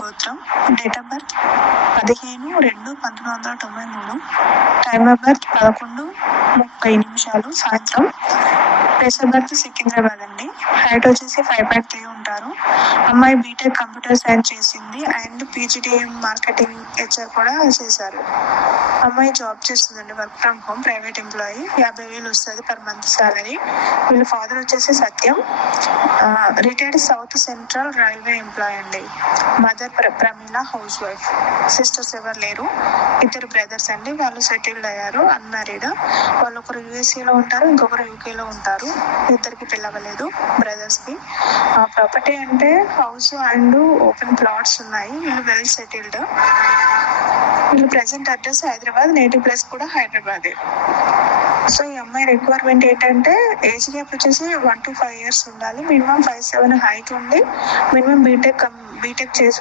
గోత్రం. Date of birth 15/2/1993. Time of birth 11:30 సాయంత్రం. Place of birth Secunderabad అండి. హైట్ వచ్చేసి 5.3 ఉంటారు. అమ్మాయి బీటెక్ కంప్యూటర్ సైన్స్ చేసింది అండ్ పీజీడీఎం మార్కెటింగ్ హెచ్ఆర్ కూడా చేశారు. అమ్మాయి జాబ్ చేస్తుందండి, work from home, private employee. 50,000 వస్తుంది పర్ మంత్ సాలరీ. వీళ్ళ ఫాదర్ వచ్చేసి Satyam, retired South Central Railway employee అండి. Mother Pramila, housewife. Sisters ఎవరు లేరు, 2 బ్రదర్స్ అండి. వాళ్ళు సెటిల్డ్ అయ్యారు, అన్మ్యారీడ్. వాళ్ళు ఒకరు యూఎస్ఏలో ఉంటారు, ఇంకొకరు యూకేలో ఉంటారు. 2కి పిల్లవలేదు బ్రదర్స్కి. ప్రాపర్టీ అంటే హౌస్ అండ్ ఓపెన్ ప్లాట్స్ ఉన్నాయి. వీళ్ళు వెల్ సెటిల్డ్. వీళ్ళు present address Hyderabad, native place కూడా హైదరాబాదే. సో ఈ అమ్మాయి రిక్వైర్మెంట్ ఏంటంటే ఏజ్ గ్యాప్ వచ్చేసి 1 to 5 years ఉండాలి. మినిమం 5'7" హైట్ ఉండి, మినిమం బీటెక్ చేసి